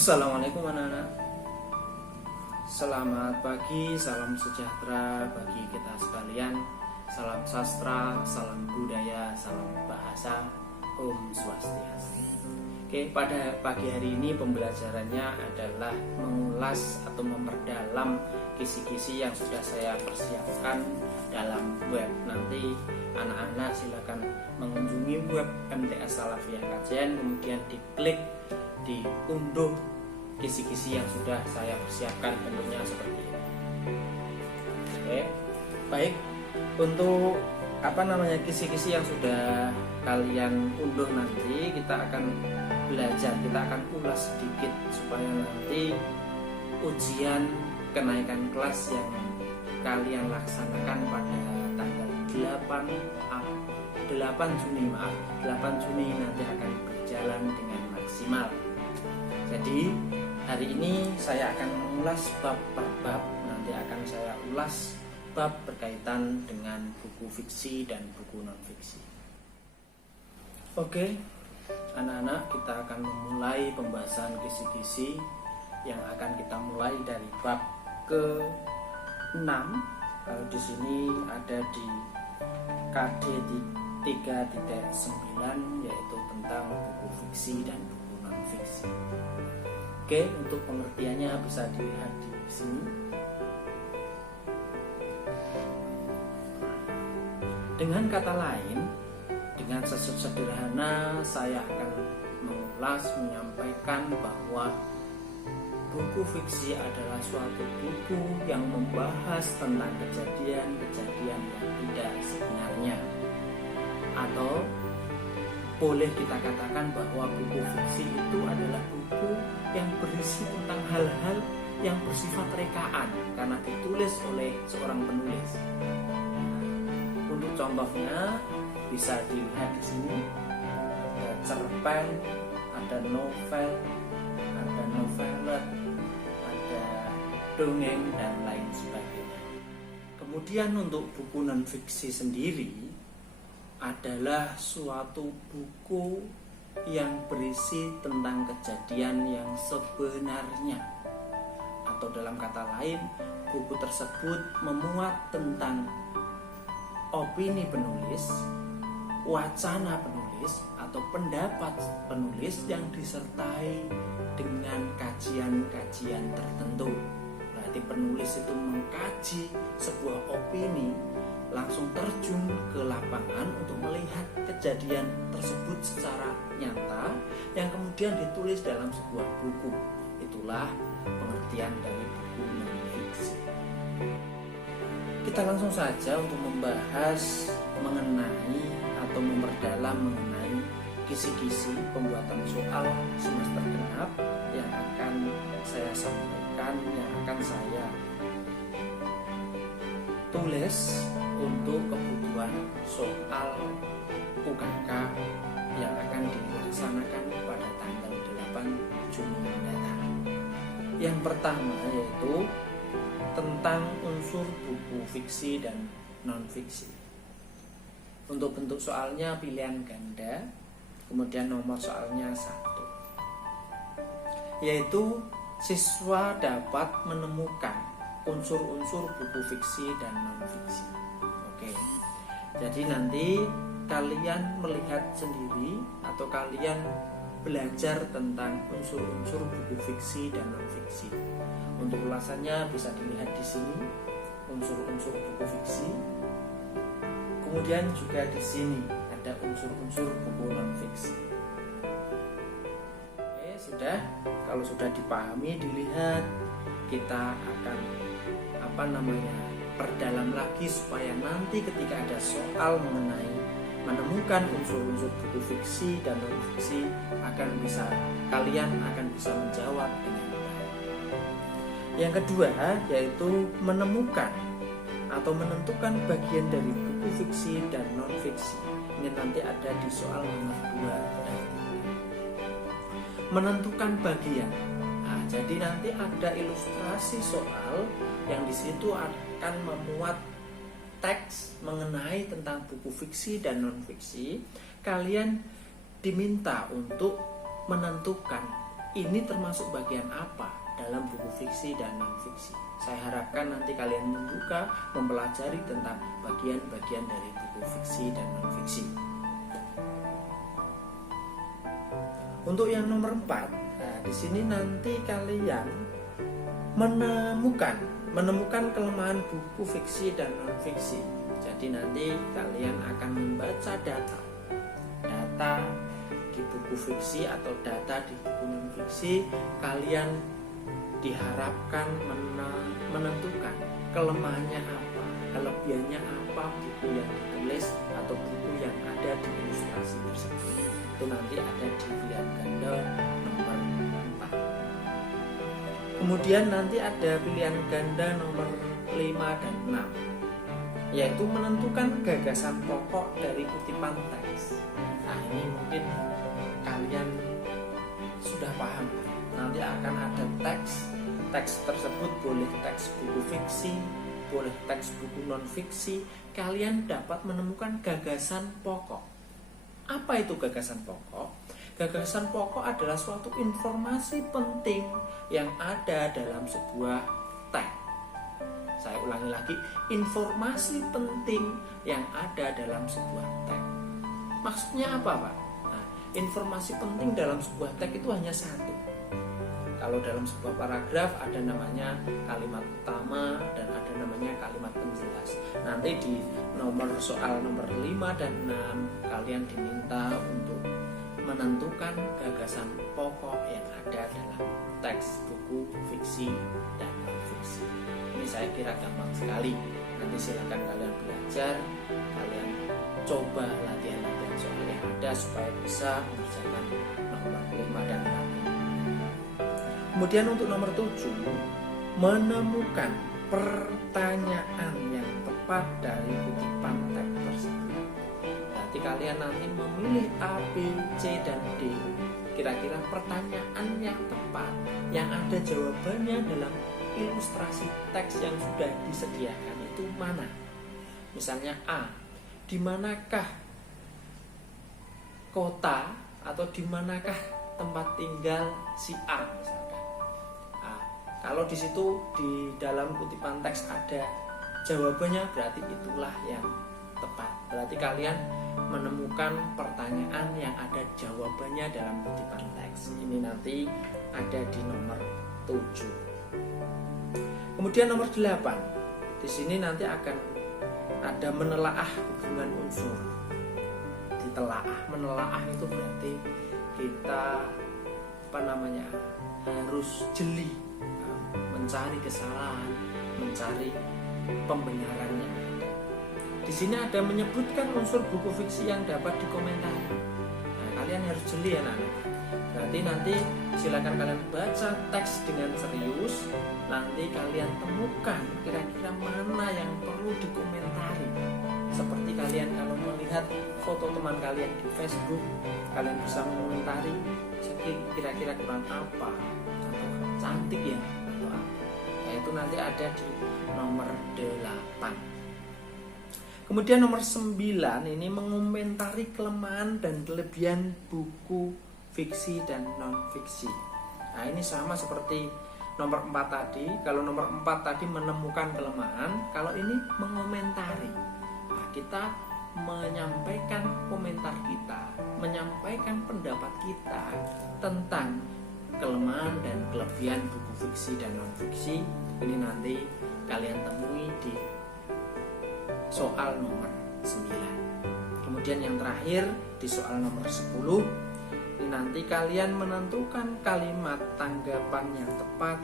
Assalamualaikum anak-anak. Selamat pagi, salam sejahtera bagi kita sekalian. Salam sastra, salam budaya, salam bahasa. Om Swastiastu. Oke, pada pagi hari ini pembelajarannya adalah mengulas atau memperdalam kisi-kisi yang sudah saya persiapkan dalam web. Nanti anak-anak silakan mengunjungi web MTS Salafiyah Kajian, kemudian diklik, diunduh kisi-kisi yang sudah saya persiapkan, tentunya seperti ini. Oke, baik. Untuk kisi-kisi yang sudah kalian unduh, nanti kita akan belajar, kita akan ulas sedikit supaya nanti ujian kenaikan kelas yang kalian laksanakan pada tanggal 8 Juni nanti akan berjalan dengan maksimal. Jadi hari ini saya akan mengulas bab per bab. Nanti akan saya ulas bab berkaitan dengan buku fiksi dan buku non-fiksi. Oke, anak-anak, kita akan memulai pembahasan kisi-kisi yang akan kita mulai dari bab ke-6. Kalau di sini ada di KD 3.9, yaitu tentang buku fiksi dan buku non-fiksi. Oke, untuk pengertiannya bisa dilihat di sini. Dengan kata lain, dengan sederhana saya akan mengulas, menyampaikan bahwa buku fiksi adalah suatu buku yang membahas tentang kejadian-kejadian yang tidak sebenarnya. Atau boleh kita katakan bahwa buku fiksi itu adalah buku yang berisi tentang hal-hal yang bersifat rekaan karena ditulis oleh seorang penulis. Untuk contohnya bisa dilihat di sini, ada cerpen, ada novel, ada novelet, ada dongeng dan lain sebagainya. Kemudian untuk buku non-fiksi sendiri adalah suatu buku yang berisi tentang kejadian yang sebenarnya, atau dalam kata lain, buku tersebut memuat tentang opini penulis, wacana penulis, atau pendapat penulis yang disertai dengan kajian-kajian tertentu. Berarti penulis itu mengkaji sebuah opini, langsung terjun ke lapangan untuk melihat kejadian tersebut secara nyata yang kemudian ditulis dalam sebuah buku. Itulah pengertian dari buku non-fiksi. Kita langsung saja untuk membahas mengenai atau memperdalam mengenai kisi-kisi pembuatan soal semester genap yang akan saya sampaikan, yang akan saya tulis untuk kebutuhan soal UKK yang akan dilaksanakan pada tanggal 8 Juni mendatang. Yang pertama yaitu tentang unsur buku fiksi dan non-fiksi. Untuk bentuk soalnya pilihan ganda, kemudian nomor soalnya 1, yaitu siswa dapat menemukan unsur-unsur buku fiksi dan non-fiksi. Oke, jadi nanti kalian melihat sendiri atau kalian belajar tentang unsur-unsur buku fiksi dan non-fiksi. Untuk ulasannya bisa dilihat di sini, unsur-unsur buku fiksi. Kemudian juga di sini ada unsur-unsur buku non-fiksi. Oke, sudah. Kalau sudah dipahami, dilihat, kita akan perdalam lagi supaya nanti ketika ada soal mengenai menemukan unsur-unsur buku fiksi dan non-fiksi kalian akan bisa menjawab dengan baik. Yang kedua yaitu menemukan atau menentukan bagian dari buku fiksi dan non-fiksi. Ini nanti ada di soal nomor 2 dan 3. Menentukan bagian. Nah, jadi nanti ada ilustrasi soal yang di situ akan memuat teks mengenai tentang buku fiksi dan non-fiksi. Kalian diminta untuk menentukan ini termasuk bagian apa dalam buku fiksi dan non-fiksi. Saya harapkan nanti kalian membuka, mempelajari tentang bagian-bagian dari buku fiksi dan non-fiksi. Untuk yang nomor 4, di sini nanti kalian menemukan kelemahan buku fiksi dan non-fiksi. Jadi nanti kalian akan membaca data di buku fiksi atau data di buku non-fiksi. Kalian diharapkan menentukan kelemahannya apa, kelebihannya apa buku yang ditulis atau buku yang ada di ilustrasi tersebut. Itu nanti ada di pilihan ganda nomor 4. Kemudian nanti ada pilihan ganda nomor 5 dan 6, yaitu menentukan gagasan pokok dari kutipan teks. Nah, ini mungkin kalian sudah paham. Nanti akan ada teks tersebut boleh teks buku fiksi, boleh teks buku non-fiksi. Kalian dapat menemukan gagasan pokok. Apa itu gagasan pokok? Gagasan pokok adalah suatu informasi penting yang ada dalam sebuah teks. Saya ulangi lagi, informasi penting yang ada dalam sebuah teks. Maksudnya apa, Pak? Nah, informasi penting dalam sebuah teks itu hanya satu. Kalau dalam sebuah paragraf ada namanya kalimat utama dan ada namanya kalimat penjelas. Nanti di soal nomor 5 dan 6 kalian diminta untuk menentukan gagasan pokok yang ada dalam teks buku fiksi dan non-fiksi. Ini saya kira gampang sekali. Nanti silakan kalian belajar, kalian coba latihan-latihan soal yang ada supaya bisa mengerjakan nomor 5 dan 6. Kemudian untuk nomor 7, menemukan pertanyaan yang tepat dari kutipan teks tersebut. Nanti kalian nanti memilih A, B, C, dan D. Kira-kira pertanyaan yang tepat yang ada jawabannya dalam ilustrasi teks yang sudah disediakan itu mana? Misalnya A, di manakah kota atau di manakah tempat tinggal si A misalkan. Kalau di situ di dalam kutipan teks ada jawabannya, berarti itulah yang tepat. Berarti kalian menemukan pertanyaan yang ada jawabannya dalam kutipan teks. Ini nanti ada di nomor 7. Kemudian nomor 8. Di sini nanti akan ada menelaah hubungan unsur. Menelaah itu berarti kita harus jeli, mencari kesalahan, mencari pembenarannya. Di sini ada menyebutkan unsur buku fiksi yang dapat dikomentari. Nah, kalian harus jeli ya anak. Berarti nanti silakan kalian baca teks dengan serius. Nanti kalian temukan kira-kira mana yang perlu dikomentari. Seperti kalian kalau melihat foto teman kalian di Facebook, kalian bisa mengomentari kira-kira kurang apa, atau cantik ya, atau apa. Nah, itu nanti ada di nomor 8. Kemudian nomor 9 ini mengomentari kelemahan dan kelebihan buku fiksi dan non-fiksi. Nah, ini sama seperti nomor 4 tadi. Kalau nomor 4 tadi menemukan kelemahan, kalau ini mengomentari. Nah, kita menyampaikan komentar kita, menyampaikan pendapat kita tentang kelemahan dan kelebihan buku fiksi dan non-fiksi. Ini nanti kalian temui di soal nomor 9. Kemudian yang terakhir di soal nomor 10, ini nanti kalian menentukan kalimat tanggapan yang tepat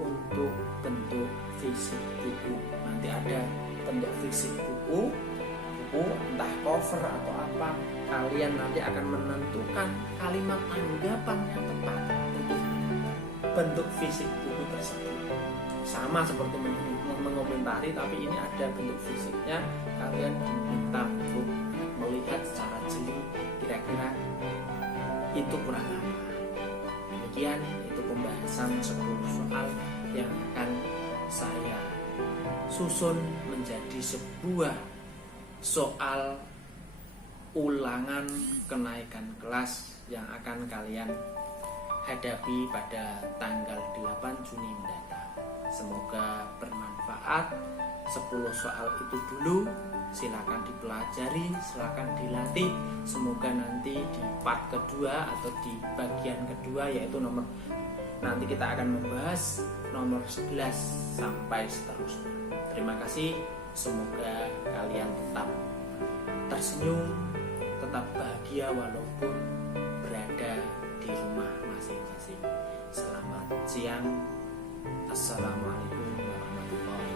untuk bentuk fisik buku. Nanti ada bentuk fisik buku, entah cover atau apa. Kalian nanti akan menentukan kalimat tanggapan yang tepat untuk bentuk fisik buku tersebut. Sama seperti mengomentari, tapi ini ada bentuk fisiknya. Kalian diminta untuk melihat secara jeli kira-kira itu kurang apa. Demikian itu pembahasan 10 soal yang akan saya susun menjadi sebuah soal ulangan kenaikan kelas yang akan kalian hadapi pada tanggal 8 Juni mendatang. Semoga bermanfaat. 10 soal itu dulu, silakan dipelajari, silakan dilatih. Semoga nanti di part kedua atau di bagian kedua, yaitu nanti kita akan membahas nomor 11 sampai seterusnya. Terima kasih. Semoga kalian tetap tersenyum, tetap bahagia walaupun berada di rumah masing-masing. Selamat siang. Assalamualaikum warahmatullahi wabarakatuh.